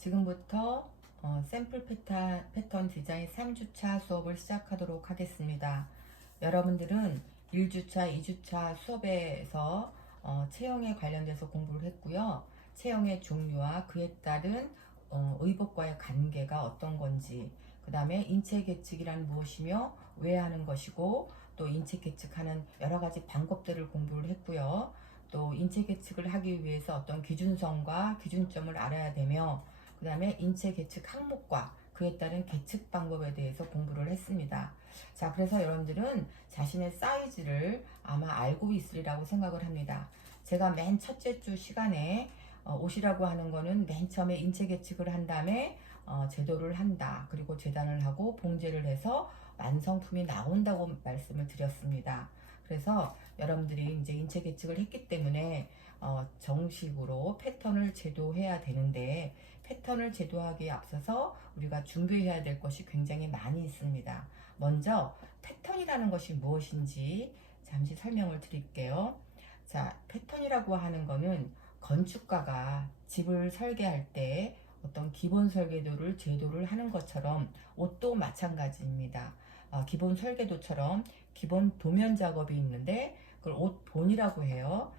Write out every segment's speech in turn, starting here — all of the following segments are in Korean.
지금부터 샘플 패턴 디자인 3주차 수업을 시작하도록 하겠습니다. 여러분들은 1주차, 2주차 수업에서 체형에 관련돼서 공부를 했고요. 체형의 종류와 그에 따른 의복과의 관계가 어떤 건지, 그 다음에 인체 계측이란 무엇이며 왜 하는 것이고, 또 인체 계측하는 여러 가지 방법들을 공부를 했고요. 또 인체 계측을 하기 위해서 어떤 기준선과 기준점을 알아야 되며, 그 다음에 인체 계측 항목과 그에 따른 계측 방법에 대해서 공부를 했습니다. 자, 그래서 여러분들은 자신의 사이즈를 아마 알고 있으리라고 생각을 합니다. 제가 맨 첫째 주 시간에 옷이라고 하는 거는 맨 처음에 인체 계측을 한 다음에 제도를 한다. 그리고 재단을 하고 봉제를 해서 완성품이 나온다고 말씀을 드렸습니다. 그래서 여러분들이 이제 인체 계측을 했기 때문에 정식으로 패턴을 제도해야 되는데, 패턴을 제도하기에 앞서서 우리가 준비해야 될 것이 굉장히 많이 있습니다. 먼저 패턴이라는 것이 무엇인지 잠시 설명을 드릴게요. 자, 패턴이라고 하는 거는 건축가가 집을 설계할 때 어떤 기본 설계도를 제도를 하는 것처럼 옷도 마찬가지입니다. 기본 설계도처럼 기본 도면 작업이 있는데 그걸 옷 본이라고 해요.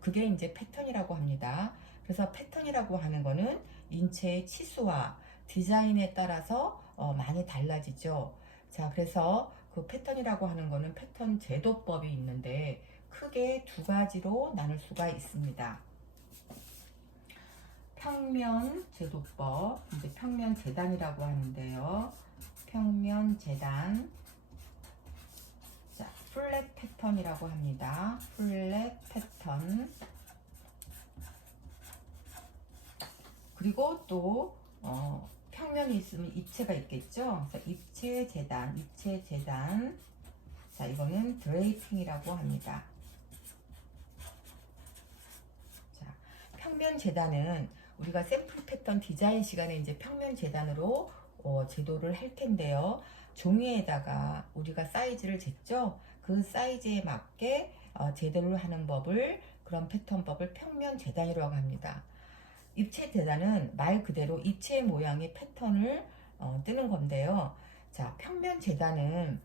그게 이제 패턴이라고 합니다. 그래서 패턴이라고 하는 거는 인체의 치수와 디자인에 따라서 많이 달라지죠. 자, 그래서 그 패턴이라고 하는 거는 패턴 제도법이 있는데 크게 두 가지로 나눌 수가 있습니다. 평면 제도법, 이제 평면 재단이라고 하는데요. 평면 재단. 자, 플랫 패턴이라고 합니다. 플랫 패턴. 그리고 또 평면이 있으면 입체가 있겠죠. 그래서 입체 재단. 자, 이거는 드레이핑이라고 합니다. 자, 평면 재단은 우리가 샘플 패턴 디자인 시간에 이제 평면 재단으로 제도를 할 텐데요. 종이에다가 우리가 사이즈를 쟀죠. 그 사이즈에 맞게 제도를 하는 법을, 그런 패턴법을 평면 재단이라고 합니다. 입체 재단은 말 그대로 입체 모양의 패턴을 뜨는 건데요. 자, 평면 재단은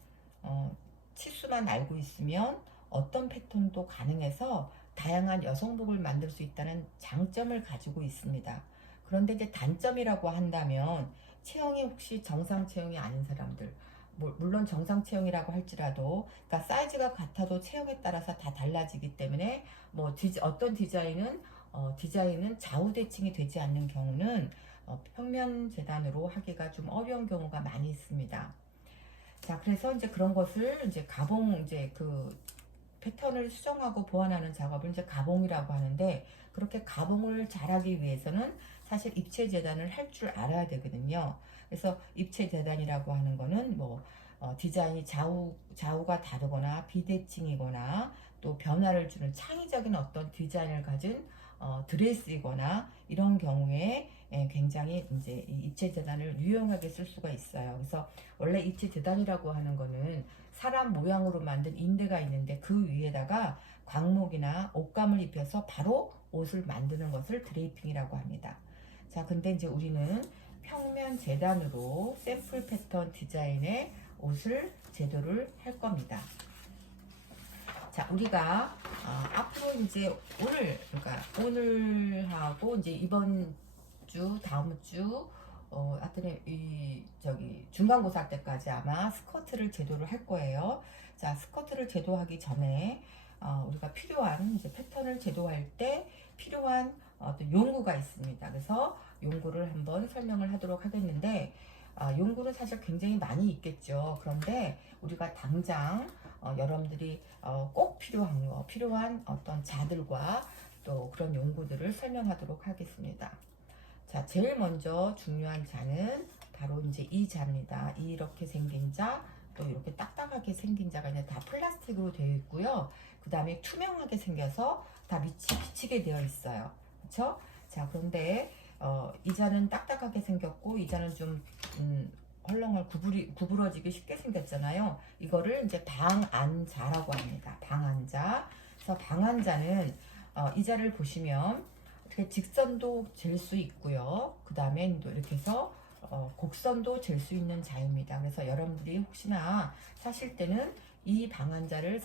치수만 알고 있으면 어떤 패턴도 가능해서 다양한 여성복을 만들 수 있다는 장점을 가지고 있습니다. 그런데 이제 단점이라고 한다면, 체형이 혹시 정상 체형이 아닌 사람들, 물론 정상 체형이라고 할지라도, 그러니까 사이즈가 같아도 체형에 따라서 다 달라지기 때문에 어떤 디자인은 좌우 대칭이 되지 않는 경우는 평면 재단으로 하기가 좀 어려운 경우가 많이 있습니다. 자, 그래서 이제 그런 것을 이제 그 패턴을 수정하고 보완하는 작업을 이제 가봉이라고 하는데, 그렇게 가봉을 잘하기 위해서는 사실 입체 재단을 할 줄 알아야 되거든요. 그래서 입체 재단이라고 하는 거는 디자인이 좌우가 다르거나 비대칭이거나 또 변화를 주는 창의적인 어떤 디자인을 가진 드레스이거나 이런 경우에 굉장히 이제 이 입체 재단을 유용하게 쓸 수가 있어요. 그래서 원래 입체 재단이라고 하는 거는 사람 모양으로 만든 인대가 있는데 그 위에다가 광목이나 옷감을 입혀서 바로 옷을 만드는 것을 드레이핑이라고 합니다. 자, 근데 이제 우리는 평면 재단으로 샘플 패턴 디자인의 옷을 제도를 할 겁니다. 자, 우리가 앞으로 이제 오늘 하고 이제 이번 주, 다음 주 하여튼 중간고사 때까지 아마 스커트를 제도를 할 거예요. 자, 스커트를 제도하기 전에 우리가 필요한 이제 패턴을 제도할 때 필요한 어떤 용구가 있습니다. 그래서 용구를 한번 설명을 하도록 하겠는데, 용구는 사실 굉장히 많이 있겠죠. 그런데 우리가 당장 여러분들이 꼭 필요한 어떤 자들과 또 그런 용구들을 설명하도록 하겠습니다. 자, 제일 먼저 중요한 자는 바로 이제 이 자입니다. 이렇게 생긴 자, 또 이렇게 딱딱하게 생긴 자가 이제 다 플라스틱으로 되어 있고요. 그 다음에 투명하게 생겨서 다 비치게 되어 있어요. 그렇죠? 자, 그런데 이 자는 딱딱하게 생겼고 이 자는 좀 헐렁헐 구부러지기 쉽게 생겼잖아요. 이거를 이제 방안자라고 합니다. 방안자. 그래서 방안자는 이 자를 보시면 이렇게 직선도 잴 수 있고요. 그 다음에 또 이렇게 해서 곡선도 잴 수 있는 자입니다. 그래서 여러분들이 혹시나 사실 때는 이 방한자를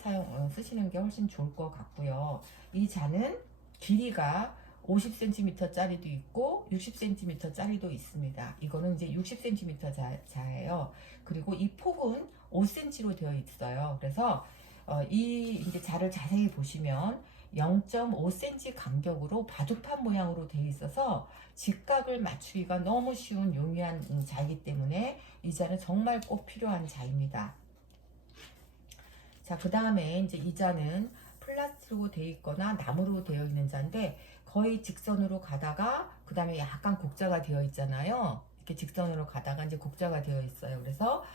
쓰시는 게 훨씬 좋을 것 같고요. 이 자는 길이가 50cm 짜리도 있고 60cm 짜리도 있습니다. 이거는 이제 60cm 자예요. 그리고 이 폭은 5cm로 되어 있어요. 그래서 이 이제 자를 자세히 보시면 0.5cm 간격으로 바둑판 모양으로 되어 있어서 직각을 맞추기가 너무 쉬운 용이한 자이기 때문에 이 자는 정말 꼭 필요한 자입니다. 자, 그 다음에 이제 이 자는 플라스틱으로 되어 있거나 나무로 되어 있는 자인데 거의 직선으로 가다가 그 다음에 약간 곡자가 되어 있잖아요. 이렇게 직선으로 가다가 이제 곡자가 되어 있어요. 그래서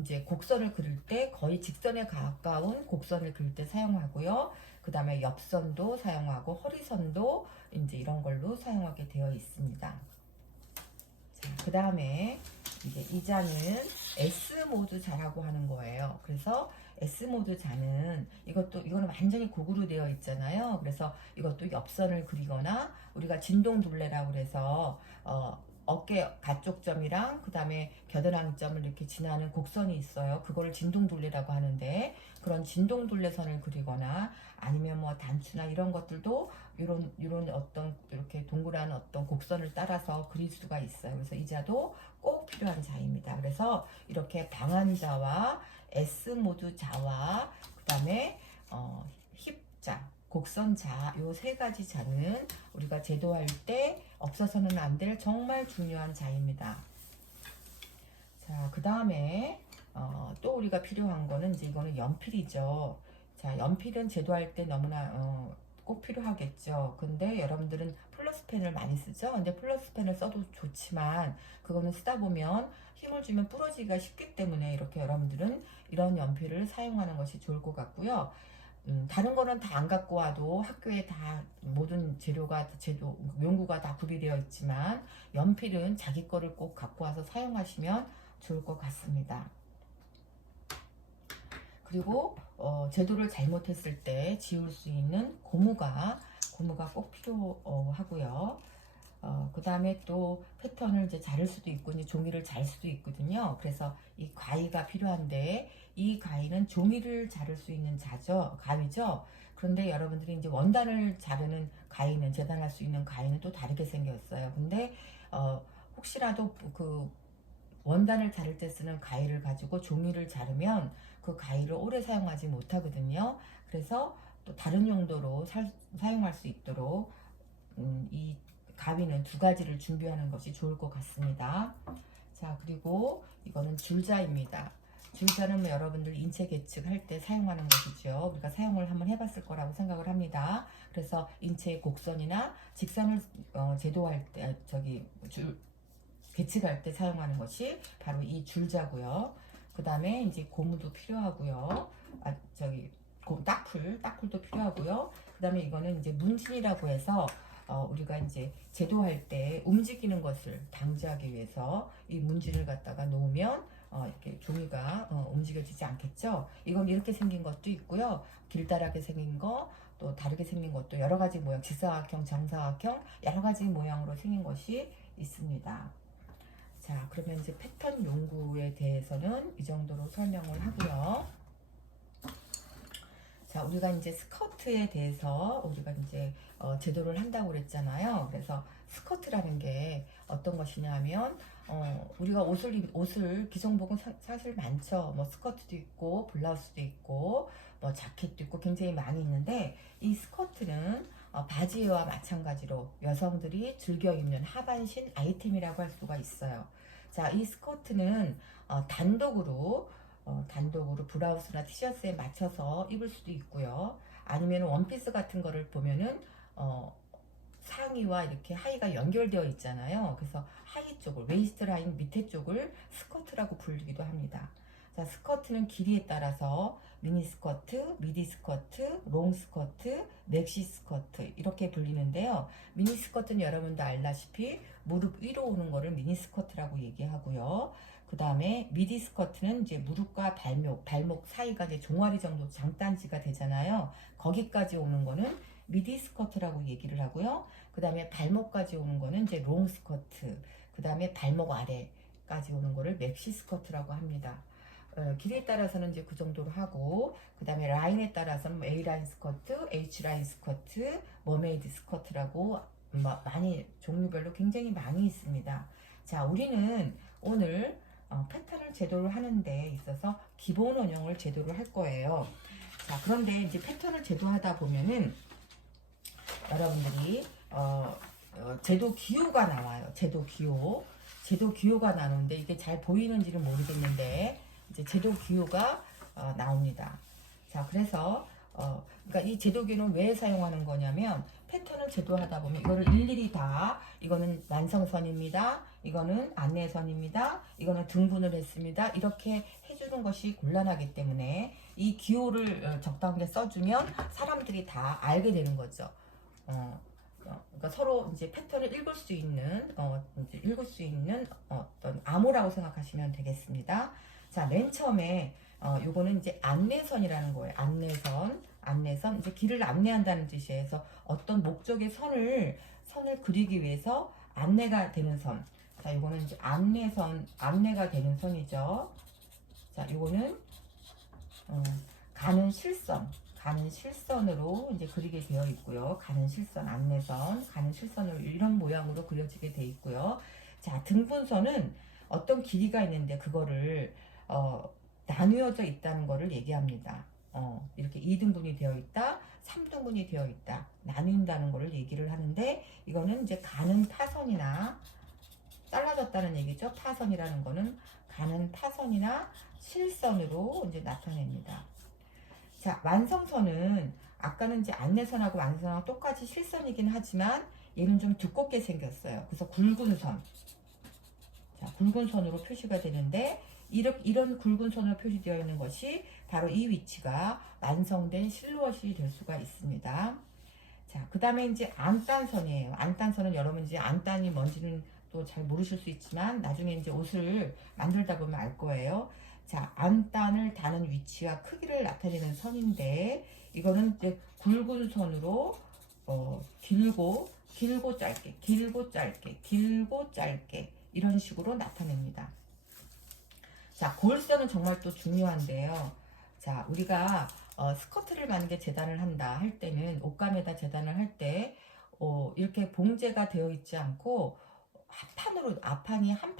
이제 곡선을 그릴 때 거의 직선에 가까운 곡선을 그릴 때 사용하고요. 그 다음에 옆선도 사용하고 허리선도 이제 이런 걸로 사용하게 되어 있습니다. 그 다음에 이제 이 자는 S 모드 자라고 하는 거예요. 그래서 S 모드 자는 이거는 완전히 곡으로 되어 있잖아요. 그래서 이것도 옆선을 그리거나 우리가 진동둘레라고 해서 어깨 가쪽점이랑 그 다음에 겨드랑이점을 이렇게 지나는 곡선이 있어요. 그거를 진동둘레라고 하는데 그런 진동둘레선을 그리거나 아니면 뭐 단추나 이런 것들도 이런 어떤 이렇게 동그란 어떤 곡선을 따라서 그릴 수가 있어요. 그래서 이 자도 꼭 필요한 자입니다. 그래서 이렇게 방한자와 S 모드 자와 그 다음에 힙자, 곡선자 요 세 가지 자는 우리가 제도할 때 없어서는 안 될 정말 중요한 자입니다. 자, 그 다음에 또 우리가 필요한 거는 이제 이거는 연필이죠. 자, 연필은 제도할 때 너무나 꼭 필요하겠죠. 근데 여러분들은 플러스펜을 많이 쓰죠. 근데 플러스펜을 써도 좋지만 그거는 쓰다 보면 힘을 주면 부러지기가 쉽기 때문에 이렇게 여러분들은 이런 연필을 사용하는 것이 좋을 것 같고요. 다른 거는 다 안 갖고 와도 학교에 다 모든 용구가 다 구비되어 있지만 연필은 자기 거를 꼭 갖고 와서 사용하시면 좋을 것 같습니다. 그리고 제도를 잘못했을 때 지울 수 있는 고무가 꼭 필요하고요. 그 다음에 또 패턴을 이제 자를 수도 있고 이제 종이를 잘 수도 있거든요. 그래서 이 가위가 필요한데 이 가위는 종이를 자를 수 있는 가위죠. 그런데 여러분들이 이제 원단을 자르는 가위는 재단할 수 있는 가위는 또 다르게 생겼어요. 근데 혹시라도 그 원단을 자를 때 쓰는 가위를 가지고 종이를 자르면 그 가위를 오래 사용하지 못하거든요. 그래서 또 다른 용도로 사용할 수 있도록 이 가위는 두 가지를 준비하는 것이 좋을 것 같습니다. 자, 그리고 이거는 줄자입니다. 줄자는 여러분들 인체 계측할 때 사용하는 것이죠. 우리가 사용을 한번 해봤을 거라고 생각을 합니다. 그래서 인체의 곡선이나 직선을 제도할 때 계측할 때 사용하는 것이 바로 이 줄자고요. 그 다음에 이제 고무도 필요하고요. 딱풀도 필요하고요. 그 다음에 이거는 이제 문진이라고 해서 우리가 이제 제도할 때 움직이는 것을 방지하기 위해서 이 문진을 갖다가 놓으면 이렇게 종이가 움직여지지 않겠죠. 이건 이렇게 생긴 것도 있고요. 길다랗게 생긴 거, 또 다르게 생긴 것도 여러 가지 모양, 직사각형, 정사각형 여러 가지 모양으로 생긴 것이 있습니다. 자, 그러면 이제 패턴 용구에 대해서는 이 정도로 설명을 하고요. 자, 우리가 이제 스커트에 대해서 우리가 이제 제도를 한다고 그랬잖아요. 그래서 스커트라는 게 어떤 것이냐면 우리가 옷을 기성복은 사실 많죠. 뭐 스커트도 있고 블라우스도 있고 뭐 자켓도 있고 굉장히 많이 있는데 이 스커트는 바지와 마찬가지로 여성들이 즐겨 입는 하반신 아이템이라고 할 수가 있어요. 자, 이 스커트는 단독으로 블라우스나 티셔츠에 맞춰서 입을 수도 있고요. 아니면 원피스 같은 거를 보면은 상의와 이렇게 하의가 연결되어 있잖아요. 그래서 하의 쪽을, 웨이스트 라인 밑에 쪽을 스커트라고 부르기도 합니다. 자, 스커트는 길이에 따라서 미니 스커트, 미디 스커트, 롱 스커트, 맥시 스커트 이렇게 불리는데요. 미니 스커트는 여러분도 알다시피 무릎 위로 오는 거를 미니 스커트라고 얘기하고요. 그 다음에 미디 스커트는 이제 무릎과 발목 사이가 이제 종아리 정도 장단지가 되잖아요. 거기까지 오는 거는 미디 스커트라고 얘기를 하고요. 그 다음에 발목까지 오는 거는 이제 롱 스커트, 그 다음에 발목 아래까지 오는 거를 맥시 스커트라고 합니다. 길이에 따라서는 이제 그 정도로 하고, 그 다음에 라인에 따라서는 A라인 스커트, H라인 스커트, 머메이드 스커트라고 많이 종류별로 굉장히 많이 있습니다. 자, 우리는 오늘 패턴을 제도로 하는 데 있어서 기본 원형을 제도로 할 거예요. 자, 그런데 이제 패턴을 제도하다 보면은 여러분들이 제도 기호가 나와요. 제도 기호가 나오는데 이게 잘 보이는지는 모르겠는데 이제 제도 기호가 나옵니다. 자, 그래서 그러니까 이 제도 기호는 왜 사용하는 거냐면 패턴을 제도하다 보면 이거를 일일이 다 이거는 완성선입니다. 이거는 안내선입니다. 이거는 등분을 했습니다. 이렇게 해주는 것이 곤란하기 때문에 이 기호를 적당하게 써주면 사람들이 다 알게 되는 거죠. 그러니까 서로 이제 패턴을 읽을 수 있는 어떤 암호라고 생각하시면 되겠습니다. 자, 맨 처음에 요거는 이제 안내선이라는 거예요. 안내선 이제 길을 안내한다는 뜻이에요. 그래서 어떤 목적의 선을 그리기 위해서 안내가 되는 선. 자, 요거는 이제 안내가 되는 선이죠. 자, 요거는 가는 실선으로 이제 그리게 되어 있고요. 가는 실선으로 이런 모양으로 그려지게 되어 있고요. 자, 등분선은 어떤 길이가 있는데 그거를 나누어져 있다는 것을 얘기합니다. 이렇게 2등분이 되어 있다, 3등분이 되어 있다, 나눈다는 것을 얘기를 하는데 이거는 이제 가는 타선이나 잘라졌다는 얘기죠. 타선이라는 거는 가는 타선이나 실선으로 이제 나타냅니다. 자, 완성선은 아까는 이제 안내선하고 완성선하고 똑같이 실선이긴 하지만 얘는 좀 두껍게 생겼어요. 그래서 굵은 선. 자, 굵은 선으로 표시가 되는데 이런 굵은 선으로 표시되어 있는 것이 바로 이 위치가 완성된 실루엣이 될 수가 있습니다. 자, 그 다음에 이제 안단선이에요. 안단선은 여러분 이제 안단이 뭔지는 또 잘 모르실 수 있지만 나중에 이제 옷을 만들다 보면 알 거예요. 자, 안단을 다는 위치와 크기를 나타내는 선인데 이거는 이제 굵은 선으로 길고 짧게 이런 식으로 나타냅니다. 자, 골선은 정말 또 중요한데요. 자, 우리가 스커트를 만약에 재단을 한다 할 때는 옷감에다 재단을 할 때 이렇게 봉제가 되어 있지 않고 앞판이 한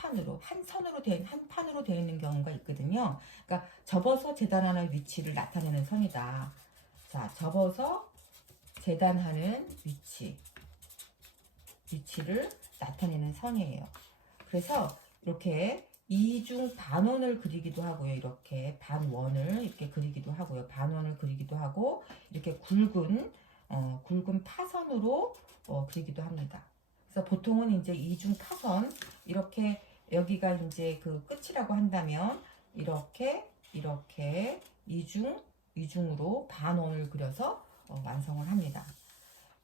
선으로 되어 있는 경우가 있거든요. 그러니까 접어서 재단하는 위치를 나타내는 선이다. 자, 접어서 재단하는 위치를 나타내는 선이에요. 그래서 이렇게 이중 반원을 그리기도 하고요. 이렇게 반원을 이렇게 그리기도 하고요. 반원을 그리기도 하고 이렇게 굵은 파선으로 그리기도 합니다. 그래서 보통은 이제 이중 파선 이렇게 여기가 이제 그 끝이라고 한다면 이렇게 이중으로 반원을 그려서 완성을 합니다.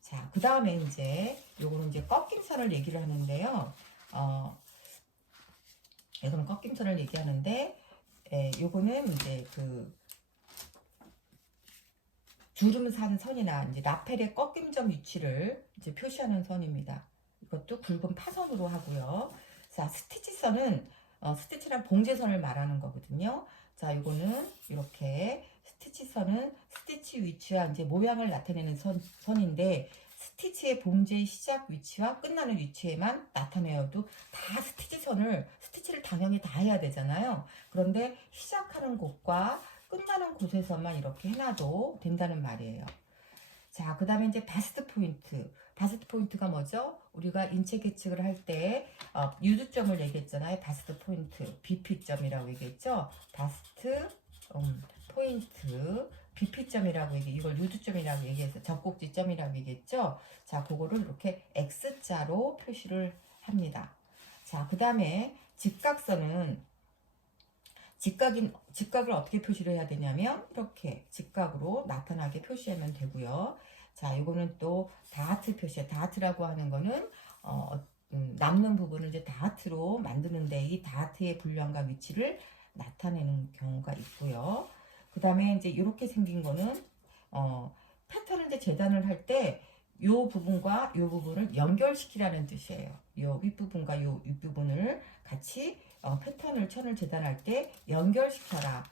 자, 그 다음에 이제 요거는 이제 꺾임선을 얘기를 하는데요. 요거는 꺾임선을 얘기하는데 요거는 이제 그 주름산 선이나 이제 라펠의 꺾임점 위치를 이제 표시하는 선입니다. 이것도 굵은 파선으로 하고요. 자, 스티치선은 스티치란 봉제선을 말하는 거거든요. 자, 이거는 이렇게 스티치선은 스티치 위치와 이제 모양을 나타내는 선인데 스티치의 봉제의 시작 위치와 끝나는 위치에만 나타내어도 다 스티치를 당연히 다 해야 되잖아요. 그런데 시작하는 곳과 끝나는 곳에서만 이렇게 해놔도 된다는 말이에요. 자, 그 다음에 이제 바스트 포인트. 바스트 포인트가 뭐죠? 우리가 인체 계측을 할 때 유두점을 얘기했잖아요. 바스트 포인트, BP점이라고 얘기했죠. 바스트 포인트, BP점이라고 이걸 유두점이라고 얘기해서 젖꼭지점이라고 얘기했죠. 자, 그거를 이렇게 X자로 표시를 합니다. 자, 그 다음에 직각선은 직각을 어떻게 표시를 해야 되냐면 이렇게 직각으로 나타나게 표시하면 되고요. 자, 이거는 또 다하트 표시예요. 다하트라고 하는 거는 남는 부분을 이제 다하트로 만드는데 이 다하트의 분량과 위치를 나타내는 경우가 있고요. 그 다음에 이제 이렇게 생긴 거는 패턴을 이제 재단을 할 때 요 부분과 요 부분을 연결시키라는 뜻이에요. 요 윗부분과 요 윗부분을 같이 패턴을 천을 재단할 때 연결시켜라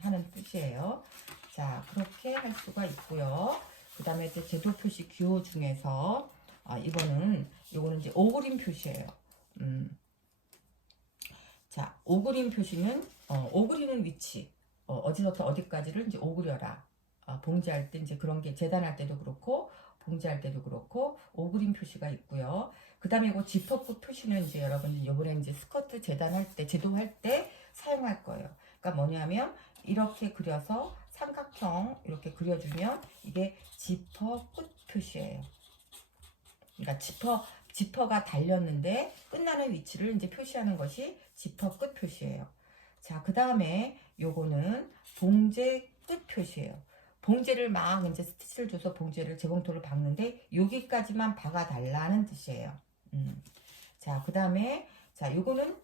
하는 뜻이에요. 자, 그렇게 할 수가 있고요. 그 다음에 이제 제도 표시 기호 중에서 요거는 이제 오그림 표시예요. 자, 오그림 표시는 오그리는 위치, 어디서부터 어디까지를 이제 오그려라. 봉제할 때 이제 그런 게 재단할 때도 그렇고 봉제할 때도 그렇고 오그림 표시가 있고요. 그 다음에 이거 지퍼끝 표시는 이제 여러분 요번에 이제 스커트 재단할 때 제도할 때 사용할 거예요. 그러니까 뭐냐면 이렇게 그려서 삼각형 이렇게 그려주면 이게 지퍼 끝 표시예요. 그러니까 지퍼가 달렸는데 끝나는 위치를 이제 표시하는 것이 지퍼 끝 표시예요. 자, 그 다음에 요거는 봉제 끝 표시예요. 봉제를 막 이제 스티치를 줘서 봉제를 재봉토를 박는데 여기까지만 박아달라는 뜻이에요. 자, 그 다음에 자, 요거는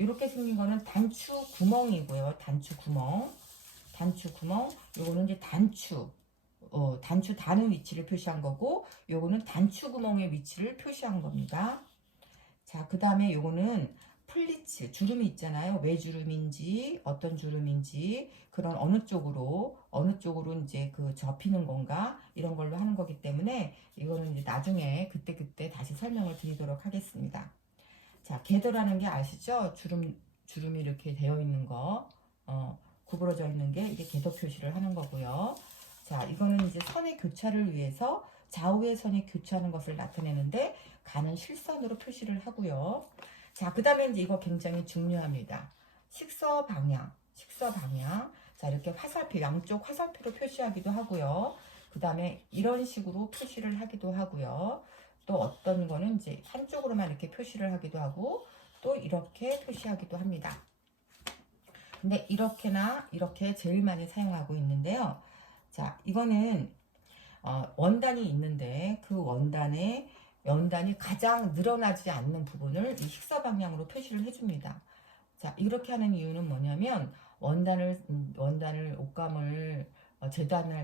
요렇게 생긴 거는 단추 구멍이고요. 단추 구멍. 요거는 이제 단추 다는 위치를 표시한 거고 요거는 단추 구멍의 위치를 표시한 겁니다. 자, 그 다음에 요거는 플리츠 주름이 있잖아요. 왜 주름인지 어떤 주름인지 그런 어느 쪽으로 이제 그 접히는 건가 이런 걸로 하는 거기 때문에 이거는 이제 나중에 그때 다시 설명을 드리도록 하겠습니다. 자, 궤도라는 게 아시죠? 주름이 이렇게 되어 있는 거 구부러져 있는 게 이게 궤도 표시를 하는 거고요. 자, 이거는 이제 선의 교차를 위해서 좌우의 선이 교차하는 것을 나타내는데 가는 실선으로 표시를 하고요. 자, 그 다음에 이제 이거 굉장히 중요합니다. 식서 방향. 자, 이렇게 화살표, 양쪽 화살표로 표시하기도 하고요. 그 다음에 이런 식으로 표시를 하기도 하고요. 또 어떤 거는 이제 한쪽으로만 이렇게 표시를 하기도 하고 또 이렇게 표시하기도 합니다. 근데 이렇게나 이렇게 제일 많이 사용하고 있는데요. 자, 이거는 원단이 있는데 그 원단이 가장 늘어나지 않는 부분을 이 식서 방향으로 표시를 해줍니다. 자, 이렇게 하는 이유는 뭐냐면 원단을 옷감을 재단을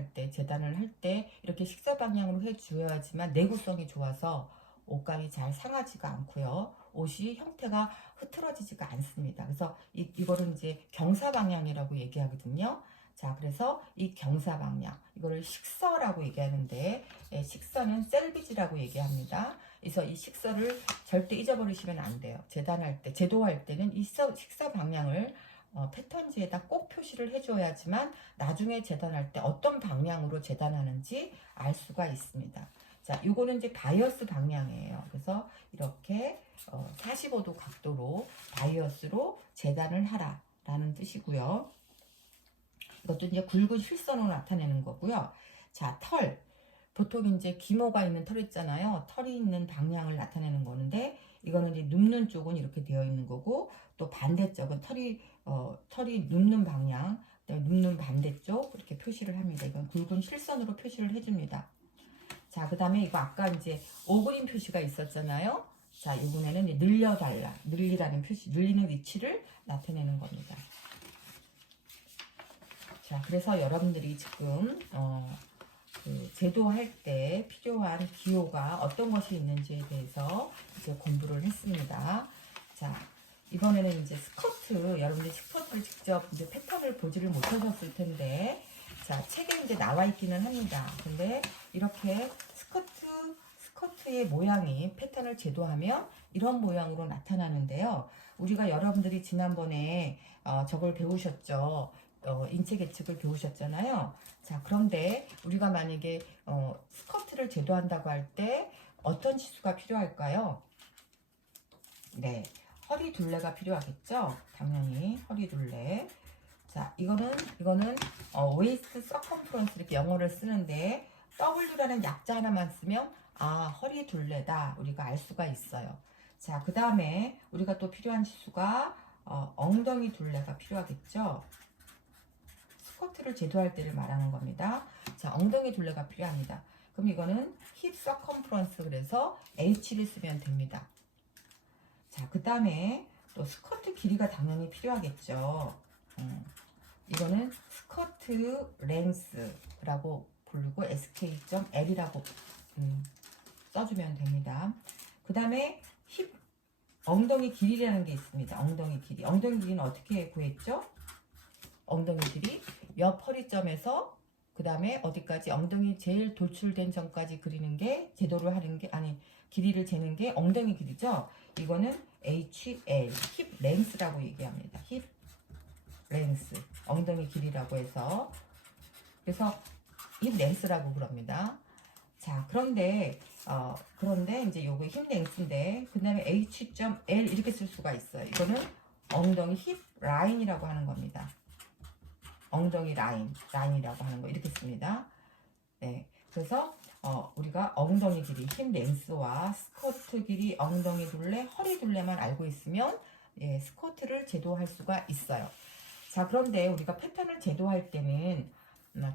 할 때 이렇게 식서 방향으로 해줘야지만 내구성이 좋아서 옷감이 잘 상하지가 않고요. 옷이 형태가 흐트러지지가 않습니다. 그래서 이거를 이제 경사 방향이라고 얘기하거든요. 자, 그래서 이 경사 방향 이거를 식서라고 얘기하는데 식서는 셀비지라고 얘기합니다. 그래서 이 식서를 절대 잊어버리시면 안 돼요. 제도할 때는 이 식서 방향을 패턴지에다 꼭 표시를 해줘야지만 나중에 재단할 때 어떤 방향으로 재단하는지 알 수가 있습니다. 자, 요거는 이제 바이어스 방향이에요. 그래서 이렇게 45도 각도로 바이어스로 재단을 하라 라는 뜻이고요. 이것도 이제 굵은 실선으로 나타내는 거고요. 자, 털. 보통 이제 기모가 있는 털 있잖아요. 털이 있는 방향을 나타내는 거는데 이거는 이제 눕는 쪽은 이렇게 되어 있는 거고 또 반대쪽은 털이 눕는 방향, 눕는 반대쪽 이렇게 표시를 합니다. 이건 굵은 실선으로 표시를 해줍니다. 자, 그 다음에 이거 아까 이제 오그림 표시가 있었잖아요. 자, 이번에는 늘리라는 표시, 늘리는 위치를 나타내는 겁니다. 자, 그래서 여러분들이 지금 제도할 때 필요한 기호가 어떤 것이 있는지에 대해서 이제 공부를 했습니다. 자, 이번에는 이제 여러분들이 스커트를 직접 이제 패턴을 보지를 못하셨을 텐데, 자, 책에 이제 나와 있기는 합니다. 근데 이렇게 스커트의 모양이 패턴을 제도하면 이런 모양으로 나타나는데요. 우리가 여러분들이 지난번에 저걸 배우셨죠. 인체 계측을 배우셨잖아요. 자, 그런데 우리가 만약에 스커트를 제도한다고 할 때 어떤 치수가 필요할까요? 네, 허리 둘레가 필요하겠죠. 당연히 허리 둘레. 자, 이거는 웨이스트 서컴프런스 이렇게 영어를 쓰는데 W라는 약자 하나만 쓰면 허리 둘레다 우리가 알 수가 있어요. 자, 그 다음에 우리가 또 필요한 치수가 엉덩이 둘레가 필요하겠죠. 스커트를 제도할 때를 말하는 겁니다. 자, 엉덩이 둘레가 필요합니다. 그럼 이거는 힙 서컴프런스 그래서 H를 쓰면 됩니다. 자, 그 다음에 또 스커트 길이가 당연히 필요하겠죠. 이거는 스커트 렌스라고 부르고 sk.l이라고 써주면 됩니다. 그 다음에 힙 엉덩이 길이라는 게 있습니다. 엉덩이 길이. 엉덩이 길이는 어떻게 구했죠? 엉덩이 길이 옆 허리점에서 그 다음에 어디까지 엉덩이 제일 돌출된 점까지 그리는 게 제도를 하는 게 아니 길이를 재는 게 엉덩이 길이죠. 이거는 HL 힙 랭스라고 얘기합니다. 힙 랭스 엉덩이 길이라고 해서 그래서 힙 랭스라고 그럽니다. 자 그런데 이제 요거 힙 랭스인데 그 다음에 H.L 이렇게 쓸 수가 있어요. 이거는 엉덩이 힙 라인이라고 하는 겁니다. 엉덩이 라인이라고 하는 거 이렇게 씁니다. 네, 그래서 우리가 엉덩이 길이, 힙 랭스와 스커트 길이, 엉덩이 둘레, 허리 둘레만 알고 있으면 예, 스커트를 제도할 수가 있어요. 자, 그런데 우리가 패턴을 제도할 때는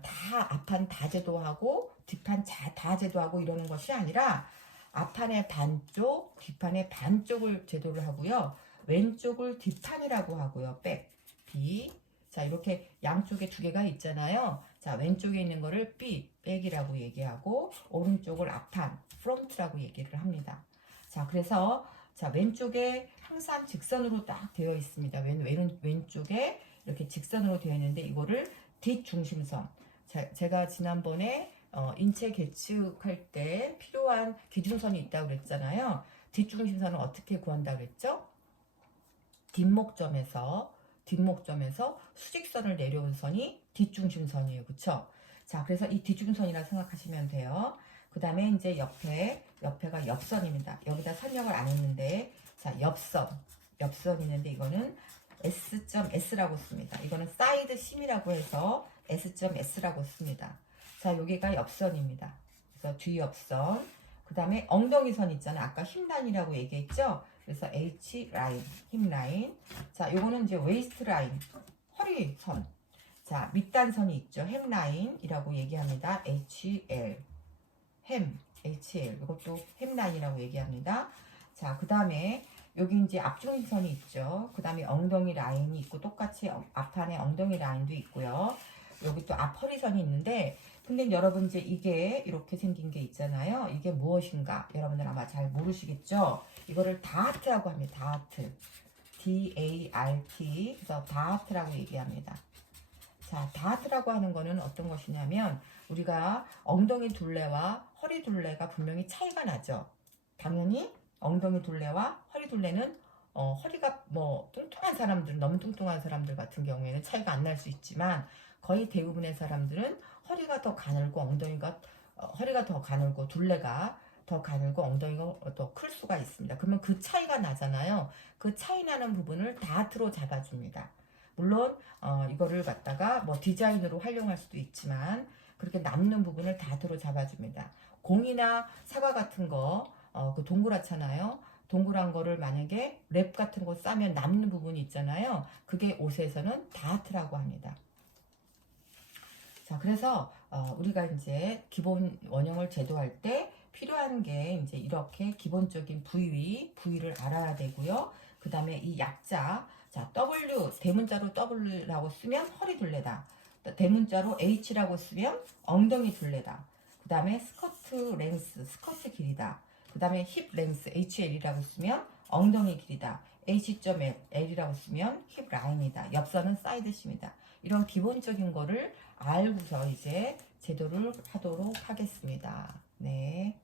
다 앞판 다 제도하고 뒷판 다 제도하고 이러는 것이 아니라 앞판의 반쪽, 뒷판의 반쪽을 제도를 하고요. 왼쪽을 뒷판이라고 하고요. 백, B. 자, 이렇게 양쪽에 두 개가 있잖아요. 자, 왼쪽에 있는 거를 B, 백이라고 얘기하고 오른쪽을 앞판, 프론트라고 얘기를 합니다. 자, 그래서 자, 왼쪽에 항상 직선으로 딱 되어 있습니다. 왼쪽에 이렇게 직선으로 되어 있는데 이거를 뒷중심선. 자, 제가 지난번에 인체 계측할 때 필요한 기준선이 있다고 그랬잖아요. 뒷중심선은 어떻게 구한다고 그랬죠? 뒷목점에서 수직선을 내려온 선이 뒷중심선이에요. 그쵸? 자, 그래서 이 뒷중심선이라 생각하시면 돼요. 그 다음에 이제 옆에가 옆선입니다. 여기다 선역을 안 했는데, 자, 옆선 있는데 이거는 S.S라고 씁니다. 이거는 사이드 심이라고 해서 S.S라고 씁니다. 자, 여기가 옆선입니다. 그래서 뒤옆선. 그 다음에 엉덩이선 있잖아요. 아까 힙라인이라고 얘기했죠? 그래서 H 라인, 힙 라인. 자, 요거는 이제 웨이스트 라인, 허리선. 자, 밑단선이 있죠. 햄 라인이라고 얘기합니다. HL, 햄, HL. 이것도 햄 라인이라고 얘기합니다. 자, 그 다음에 여기 이제 앞중심선이 있죠. 그 다음에 엉덩이 라인이 있고 똑같이 앞판에 엉덩이 라인도 있고요. 여기 또 앞허리선이 있는데 근데 여러분 이제 이게 이렇게 생긴 게 있잖아요. 이게 무엇인가? 여러분들 아마 잘 모르시겠죠? 이거를 다하트라고 합니다. 다하트. D-A-R-T. 그래서 다하트라고 얘기합니다. 자, 다하트라고 하는 거는 어떤 것이냐면 우리가 엉덩이 둘레와 허리 둘레가 분명히 차이가 나죠. 당연히 엉덩이 둘레와 허리 둘레는 허리가 뭐 뚱뚱한 사람들, 너무 뚱뚱한 사람들 같은 경우에는 차이가 안 날 수 있지만 거의 대부분의 사람들은 허리가 더 가늘고 허리가 더 가늘고 둘레가 더 가늘고 엉덩이가 더 클 수가 있습니다. 그러면 그 차이가 나잖아요. 그 차이 나는 부분을 다트로 잡아줍니다. 물론 이거를 갖다가 뭐 디자인으로 활용할 수도 있지만 그렇게 남는 부분을 다트로 잡아줍니다. 공이나 사과 같은 거 그 동그랗잖아요. 동그란 거를 만약에 랩 같은 거 싸면 남는 부분이 있잖아요. 그게 옷에서는 다트라고 합니다. 자, 그래서 우리가 이제 기본 원형을 제도할 때 필요한 게 이제 이렇게 기본적인 부위를 알아야 되고요. 그 다음에 이 약자, 자, W, 대문자로 W라고 쓰면 허리 둘레다. 대문자로 H라고 쓰면 엉덩이 둘레다. 그 다음에 스커트 랭스, 스커트 길이다. 그 다음에 힙 랭스, HL이라고 쓰면 엉덩이 길이다. H.L이라고 쓰면 힙 라인이다. 옆선은 사이드 심이다. 이런 기본적인 거를 알고서 이제 제도를 하도록 하겠습니다. 네.